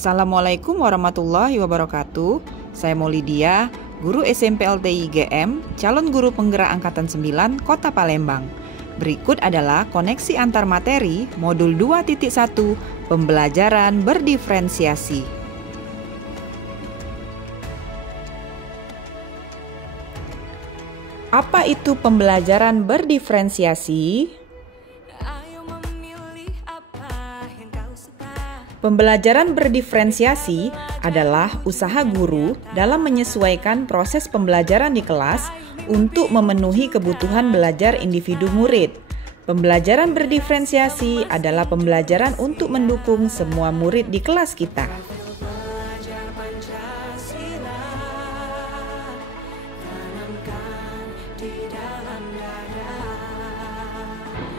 Assalamualaikum warahmatullahi wabarakatuh. Saya Maulidia, guru SMP LTI IGM, calon guru penggerak Angkatan 9, Kota Palembang. Berikut adalah koneksi antar materi modul 2.1 pembelajaran berdiferensiasi. Apa itu pembelajaran berdiferensiasi? Pembelajaran berdiferensiasi adalah usaha guru dalam menyesuaikan proses pembelajaran di kelas untuk memenuhi kebutuhan belajar individu murid. Pembelajaran berdiferensiasi adalah pembelajaran untuk mendukung semua murid di kelas kita.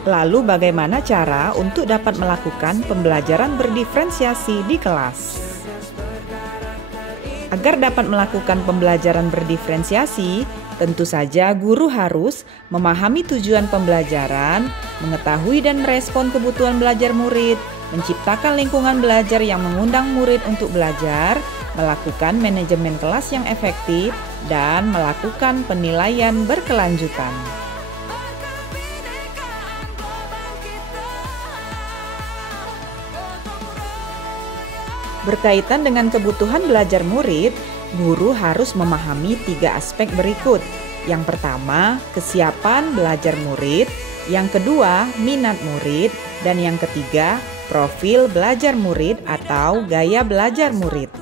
Lalu bagaimana cara untuk dapat melakukan pembelajaran berdiferensiasi di kelas? Agar dapat melakukan pembelajaran berdiferensiasi, tentu saja guru harus memahami tujuan pembelajaran, mengetahui dan merespon kebutuhan belajar murid, menciptakan lingkungan belajar yang mengundang murid untuk belajar, melakukan manajemen kelas yang efektif, dan melakukan penilaian berkelanjutan. Berkaitan dengan kebutuhan belajar murid, guru harus memahami 3 aspek berikut. Yang pertama, kesiapan belajar murid. Yang kedua, minat murid. Dan yang ketiga, profil belajar murid atau gaya belajar murid.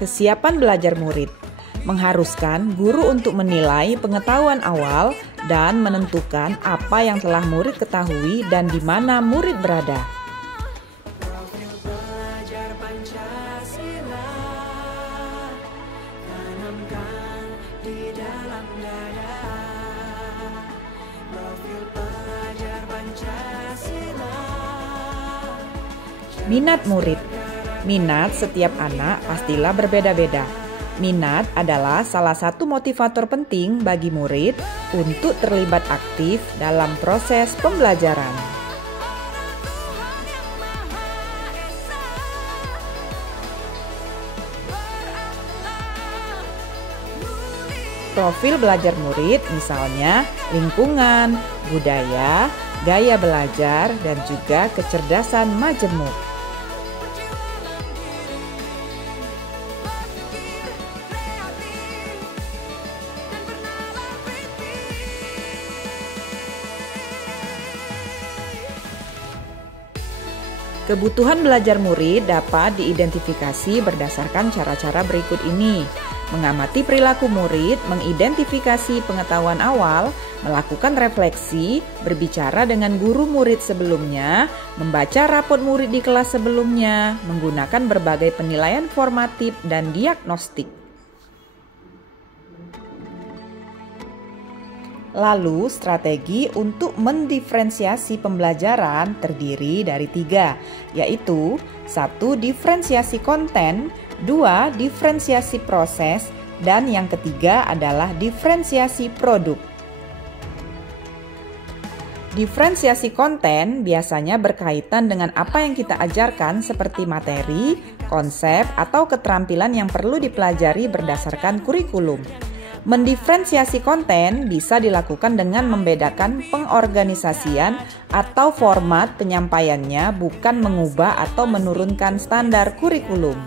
Kesiapan belajar murid mengharuskan guru untuk menilai pengetahuan awal dan menentukan apa yang telah murid ketahui dan di mana murid berada. Minat murid. Minat setiap anak pastilah berbeda-beda. Minat adalah salah satu motivator penting bagi murid untuk terlibat aktif dalam proses pembelajaran. Profil belajar murid misalnya lingkungan, budaya, gaya belajar, dan juga kecerdasan majemuk. Kebutuhan belajar murid dapat diidentifikasi berdasarkan cara-cara berikut ini. Mengamati perilaku murid, mengidentifikasi pengetahuan awal, melakukan refleksi, berbicara dengan guru murid sebelumnya, membaca rapot murid di kelas sebelumnya, menggunakan berbagai penilaian formatif dan diagnostik. Lalu, strategi untuk mendiferensiasi pembelajaran terdiri dari 3, yaitu 1. Diferensiasi konten, 2. Diferensiasi proses, dan yang ketiga adalah diferensiasi produk. Diferensiasi konten biasanya berkaitan dengan apa yang kita ajarkan seperti materi, konsep, atau keterampilan yang perlu dipelajari berdasarkan kurikulum. Mendiferensiasi konten bisa dilakukan dengan membedakan pengorganisasian atau format penyampaiannya, bukan mengubah atau menurunkan standar kurikulum.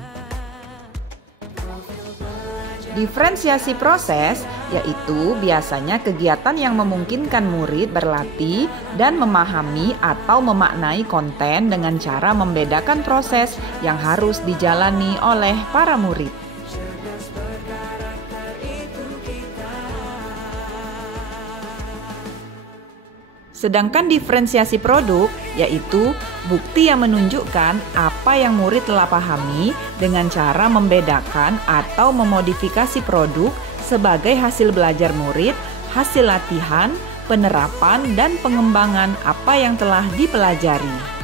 Diferensiasi proses yaitu biasanya kegiatan yang memungkinkan murid berlatih dan memahami atau memaknai konten dengan cara membedakan proses yang harus dijalani oleh para murid. Sedangkan diferensiasi produk yaitu bukti yang menunjukkan apa yang murid telah pahami dengan cara membedakan atau memodifikasi produk sebagai hasil belajar murid, hasil latihan, penerapan, dan pengembangan apa yang telah dipelajari.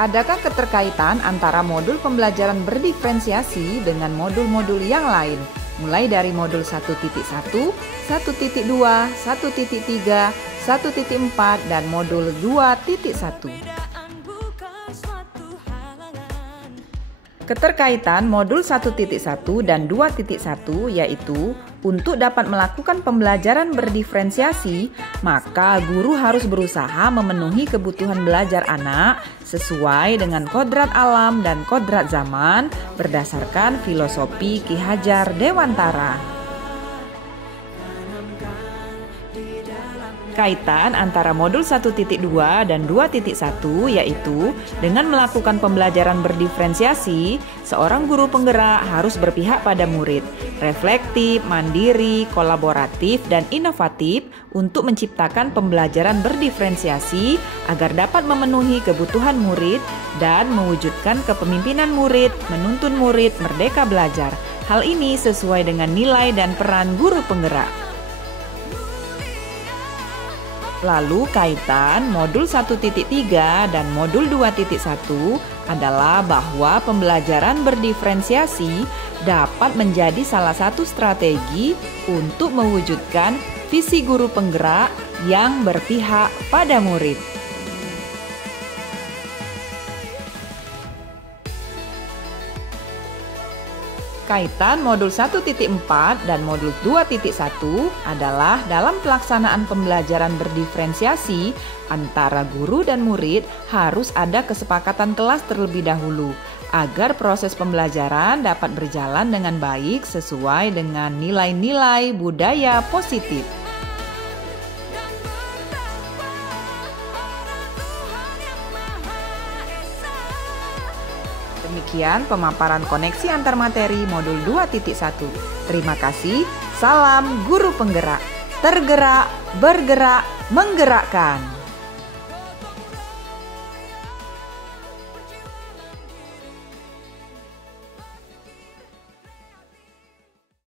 Adakah keterkaitan antara modul pembelajaran berdiferensiasi dengan modul-modul yang lain? mulai dari modul 1.1, 1.2, 1.3, 1.4, dan modul 2.1. Keterkaitan modul 1.1 dan 2.1 yaitu untuk dapat melakukan pembelajaran berdiferensiasi, maka guru harus berusaha memenuhi kebutuhan belajar anak sesuai dengan kodrat alam dan kodrat zaman berdasarkan filosofi Ki Hajar Dewantara. Kaitan antara modul 1.2 dan 2.1 yaitu dengan melakukan pembelajaran berdiferensiasi, seorang guru penggerak harus berpihak pada murid, reflektif, mandiri, kolaboratif, dan inovatif untuk menciptakan pembelajaran berdiferensiasi agar dapat memenuhi kebutuhan murid dan mewujudkan kepemimpinan murid, menuntun murid merdeka belajar. Hal ini sesuai dengan nilai dan peran guru penggerak. Lalu kaitan modul 1.3 dan modul 2.1 adalah bahwa pembelajaran berdiferensiasi dapat menjadi salah satu strategi untuk mewujudkan visi guru penggerak yang berpihak pada murid. Kaitan modul 1.4 dan modul 2.1 adalah dalam pelaksanaan pembelajaran berdiferensiasi antara guru dan murid harus ada kesepakatan kelas terlebih dahulu agar proses pembelajaran dapat berjalan dengan baik sesuai dengan nilai-nilai budaya positif. Demikian pemaparan koneksi antar materi modul 2.1. Terima kasih. Salam guru penggerak. Tergerak, bergerak, menggerakkan.